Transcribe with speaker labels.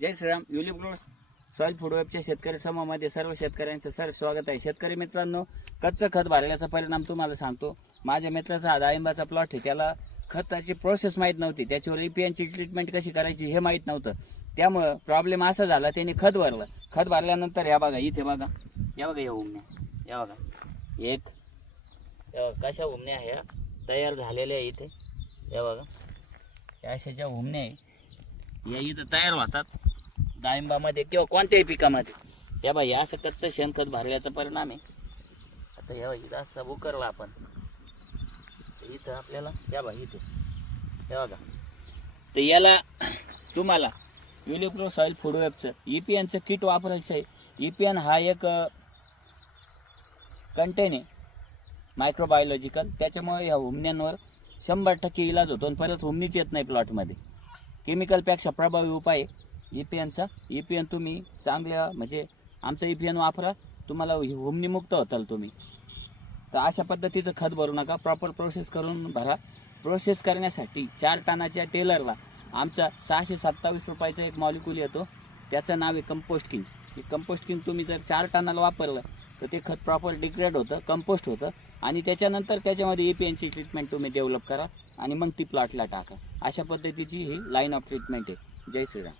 Speaker 1: जय श्रीराम युलिप ग्रोड soil food वेबच्या शेतकरी समूहामध्ये सर्व शेतकऱ्यांचं सर स्वागत आहे. शेतकरी मित्रांनो कच्चं खत भरल्याचा परिणाम तुम्हाला सांगतो. माझ्या मित्राचा हा डाळिंबाचा प्लॉट आहे. त्याला खताची प्रोसेस माहीत नव्हती. त्याच्यावर ईपीएनची ट्रीटमेंट कशी करायची हे माहीत नव्हतं. त्यामुळं प्रॉब्लेम असा झाला त्याने खत भरलं. खत भरल्यानंतर या बघा इथे बघा. या बघा या उमण्या. या बघा. एक या कशा उमण्या ह्या तयार झालेल्या आहे इथे. या बघा. या अशा ज्या उमण्या आहे या इथं तयार होतात. डाळिंबामध्ये किंवा कोणत्याही पिकामध्ये. या बाई असं कच्चं शेणखत भरल्याचा परिणाम आहे. आता या बाई इथं असं उकरला आपण. इथं आपल्याला या बाई इथे. हे बघा. तर याला तुम्हाला युलिप्रो सॉईल फूड वेबचं ई पी एनचं किट वापरायचं आहे. ई पी एन हा एक कंटेन आहे. मायक्रोबायोलॉजिकल त्याच्यामुळे ह्या हुमण्यांवर शंभर टक्के इलाज होतो आणि परत हुमणीच येत नाही प्लॉटमध्ये केमिकलपेक्षा प्रभावी उपाय ई पी एनचा ई पी एन तुम्ही चांगल्या म्हणजे आमचं ई पी एन वापरा. तुम्हाला हुमणीमुक्त होताल तुम्ही. तर अशा पद्धतीचं खत भरू नका. प्रॉपर प्रोसेस करून भरा. प्रोसेस करण्यासाठी चार टनाच्या टेलरला आमचा सहाशे सत्तावीस रुपयाचा एक मॉलिक्यूल येतो. त्याचं नाव आहे कंपोस्ट किंग हे कंपोस्ट किंग तुम्ही जर चार टनाला वापरलं तर ते खत प्रॉपर डिग्रेड होतं कंपोस्ट होतं. आणि त्याच्यानंतर त्याच्यामध्ये ए पी एनची ट्रीटमेंट तुम्ही डेव्हलप करा. आणि मग ती प्लॉटला टाका. अशा पद्धतीची ही लाईन ऑफ ट्रीटमेंट आहे. जय श्रीराम.